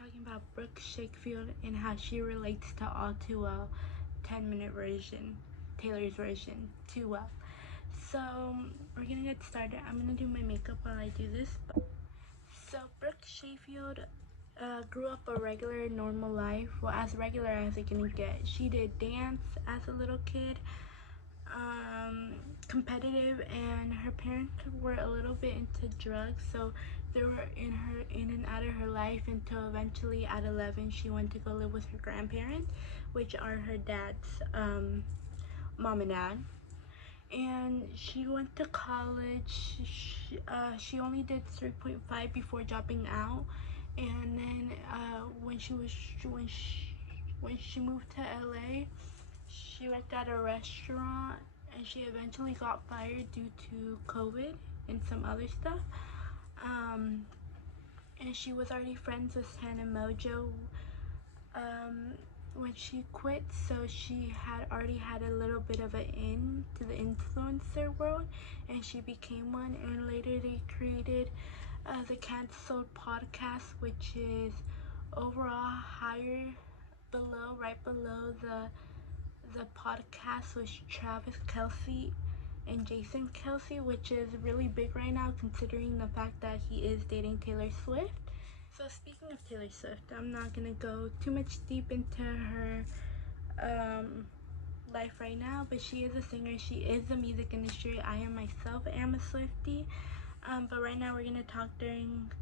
talking about Brooke Schofield and how she relates to All Too Well 10-minute version, Taylor's version, Too Well. So we're gonna get started. I'm gonna do my makeup while I do this. So Brooke Schofield grew up a regular, normal life. Well, as regular as it can get. She did dance as a little kid, competitive, and her parents were a little bit into drugs, so they were in and out of her life until eventually at 11 she went to go live with her grandparents, which are her dad's mom and dad. And she went to college. She only did 3.5 before dropping out, and then when she moved to LA, she worked at a restaurant and she eventually got fired due to COVID and some other stuff. And she was already friends with Hannah Mojo when she quit, so she had already had a little bit of an in to the influencer world, and she became one. And later they created the Canceled podcast, which is overall higher below, right below the podcast with Travis Kelce and Jason Kelce, which is really big right now considering the fact that he is dating Taylor Swift. So speaking of Taylor Swift, I'm not gonna go too much deep into her life right now, but she is a singer. She is the music industry. I am myself am a Swiftie. But right now we're gonna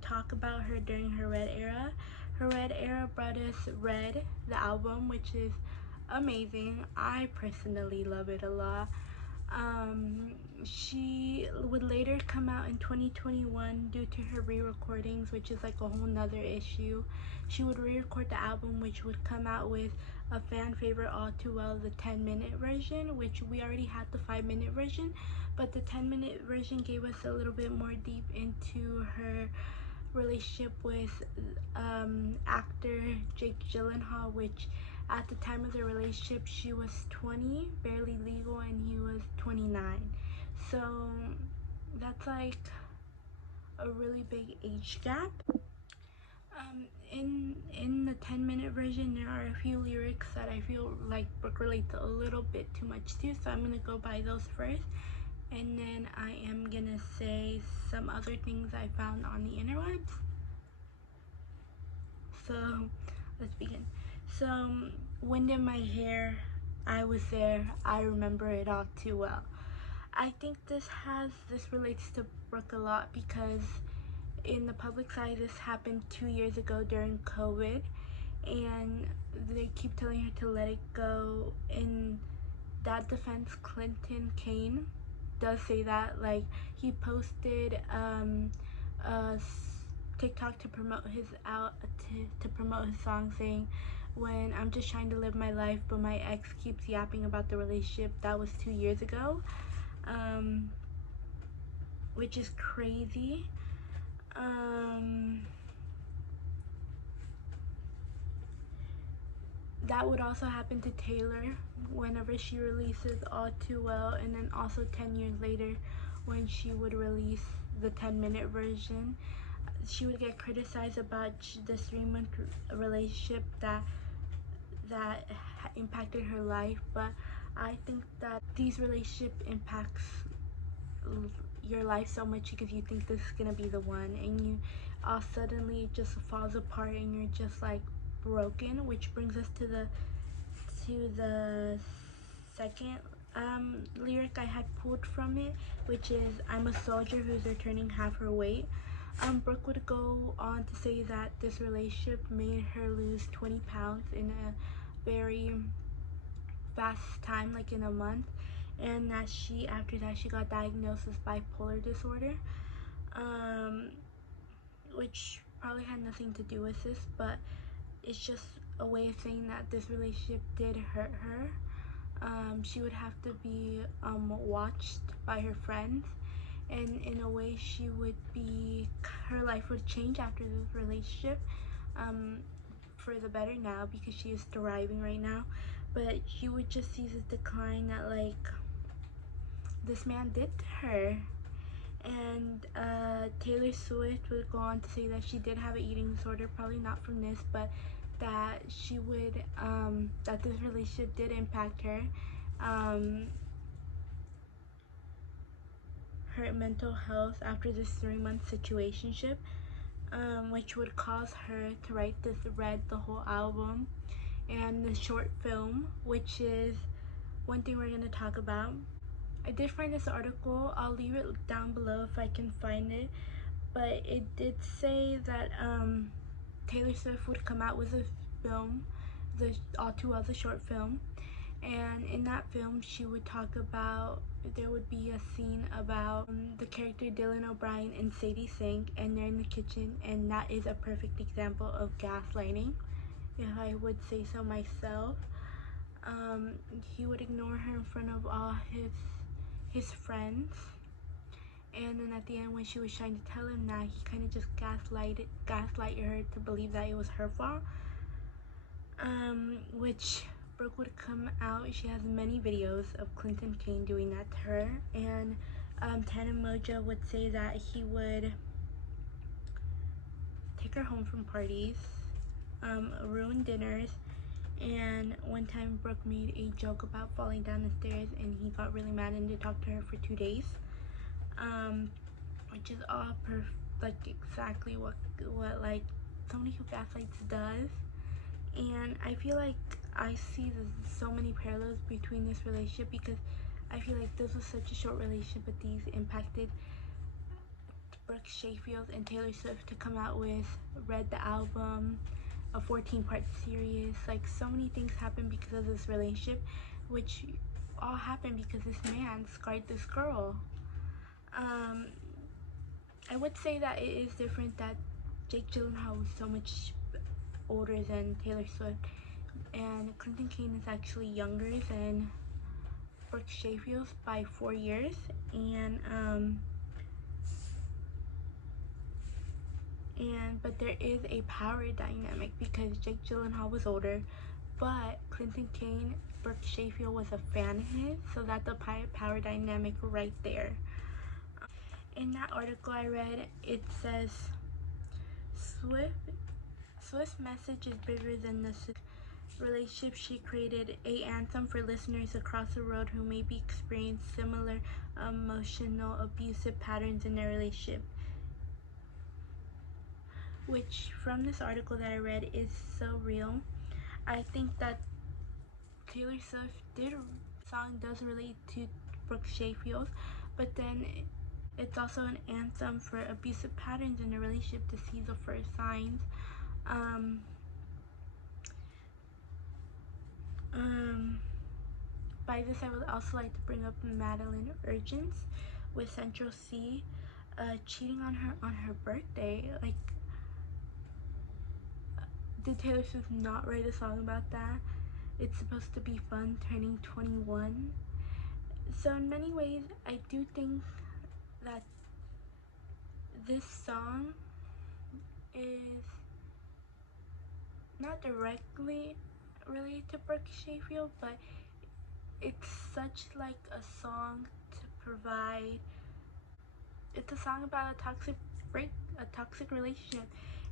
talk about her during her Red era. Her Red era brought us Red, the album, which is amazing. I personally love it a lot. She would later come out in 2021 due to her re-recordings, which is like a whole nother issue. She would re-record the album, which would come out with a fan favorite, All Too Well, the 10-minute version, which we already had the 5-minute version, but the 10-minute version gave us a little bit more deep into her relationship with actor Jake Gyllenhaal, which at the time of their relationship she was 20, barely legal, and he was 29. So that's like a really big age gap. In the 10-minute version there are a few lyrics that I feel like Brooke relates a little bit too much to, so I'm gonna go by those first, and then I am gonna say some other things I found on the interwebs. So let's begin. So Wind in My Hair, I Was There, I Remember It All Too Well. I think this relates to Brooke a lot because in the public eye this happened 2 years ago during COVID, and they keep telling her to let it go. In that defense, Clinton Kane does say that, like, he posted a TikTok to promote his to promote his song, saying, when I'm just trying to live my life but my ex keeps yapping about the relationship. That was 2 years ago, which is crazy. That would also happen to Taylor whenever she releases All Too Well, and then also 10 years later when she would release the 10-minute version. She would get criticized about the 3-month relationship that impacted her life, but I think that these relationship impacts your life so much because you think this is gonna be the one, and you all suddenly it just falls apart and you're just like broken, which brings us to the second lyric I had pulled from it, which is, I'm a soldier who's returning half her weight. Brooke would go on to say that this relationship made her lose 20 pounds in a very fast time, like in a month, and that after that she got diagnosed with bipolar disorder, which probably had nothing to do with this, but it's just a way of saying that this relationship did hurt her. She would have to be watched by her friends, and in a way her life would change after this relationship, for the better now because she is thriving right now. But you would just see this decline that like this man did to her, And Taylor Swift would go on to say that she did have an eating disorder, probably not from this, but that she would that this relationship did impact her, her mental health after this 3-month situationship, which would cause her to write this Red, the whole album, and the short film, which is one thing we're going to talk about. I did find this article. I'll leave it down below if I can find it, but it did say that Taylor Swift would come out with a film, the All Too Well, the short film, and in that film she would talk about, there would be a scene about the character Dylan O'Brien and Sadie Sink, and they're in the kitchen, and that is a perfect example of gaslighting, if I would say so myself. He would ignore her in front of all his friends, and then at the end when she was trying to tell him that, he kind of just gaslighted her to believe that it was her fault, which Brooke would come out. She has many videos of Clinton Kane doing that to her, and Tana Moja would say that he would take her home from parties, ruin dinners, and one time Brooke made a joke about falling down the stairs, and he got really mad and did talk to her for 2 days, which is all like exactly what like somebody who gaslights does. And I feel like I see so many parallels between this relationship, because I feel like this was such a short relationship, but these impacted Brooke Schofield and Taylor Swift to come out with Red, the album, a 14-part series. Like, so many things happened because of this relationship, which all happened because this man scarred this girl. I would say that it is different that Jake Gyllenhaal was so much older than Taylor Swift, and Clinton Kane is actually younger than Brooke Schofield by 4 years, but there is a power dynamic because Jake Gyllenhaal was older, but Clinton Kane, Brooke Schofield was a fan of his, so that's the power dynamic right there. In that article I read, it says Swift's message is bigger than the relationship. She created a anthem for listeners across the world who may be experiencing similar emotional abusive patterns in their relationship, which from this article that I read is so real. I think that Taylor Swift song does relate to Brooke Schofield, but then it's also an anthem for abusive patterns in a relationship to see the first signs. By this, I would also like to bring up Madeline Urgence with Central C, cheating on her birthday. Like, did Taylor Swift not write a song about that? It's supposed to be fun turning 21. So in many ways, I do think that this song is not directly related to Brooke Schofield, but it's such like a song to provide. It's a song about a toxic relationship,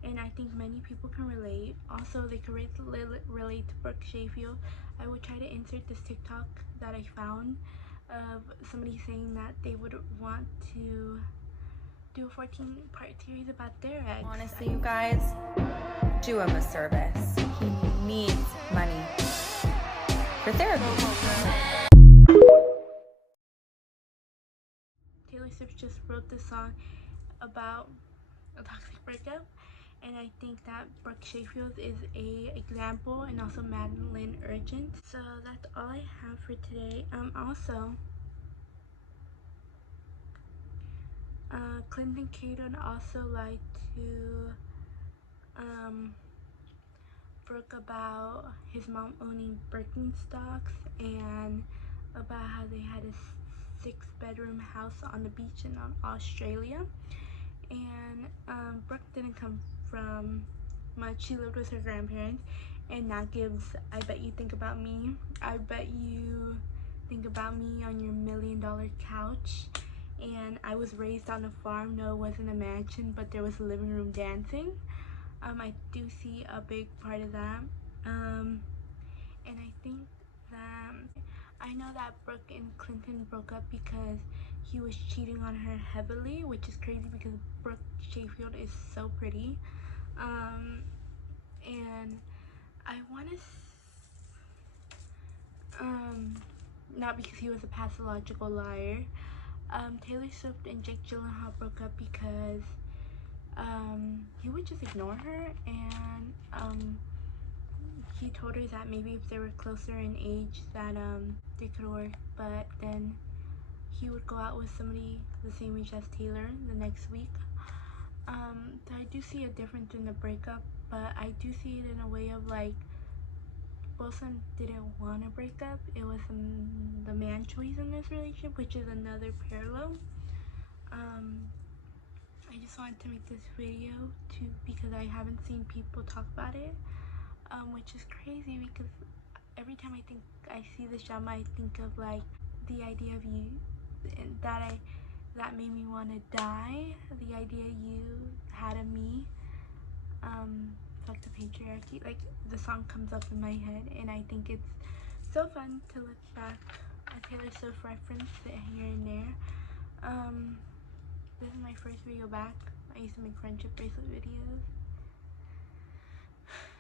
and I think many people can relate. Also, they can relate to Brooke Schofield. I would try to insert this TikTok that I found of somebody saying that they would want to do a 14-part series about their ex. Honestly, you guys, do him a service. He needs money for therapy. Taylor Swift just wrote this song about a toxic breakup, and I think that Brooke Schofield is a example, and also Madeline Urgent. So that's all I have for today. Also, Clinton Kane would also like to Brooke about his mom owning Birkenstocks, and about how they had a 6-bedroom house on the beach in Australia. And Brooke didn't come from much. She lived with her grandparents, and that gives I Bet You Think About Me. I bet you think about me on your $1 million couch, and I was raised on a farm. No, it wasn't a mansion, but there was a living room dancing. I do see a big part of that. And I think that I know that Brooke and Clinton broke up because he was cheating on her heavily, which is crazy because Brooke Schofield is so pretty. And I want to, not because he was a pathological liar. Taylor Swift and Jake Gyllenhaal broke up because he would just ignore her, and he told her that maybe if they were closer in age that they could work, but then he would go out with somebody the same age as Taylor the next week. So I do see a difference in the breakup, but I do see it in a way of like both of them didn't want to break up. It was the man choice in this relationship, which is another parallel. I just wanted to make this video too because I haven't seen people talk about it, which is crazy because every time I see this drama, I think of like the idea of you that made me want to die. The idea you had of me. Fuck the patriarchy. Like the song comes up in my head, and I think it's so fun to look back at Taylor Swift reference here and there. This is my first video back. I used to make friendship bracelet videos.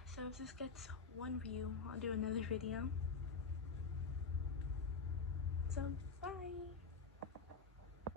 So if this gets 1 view, I'll do another video. So bye.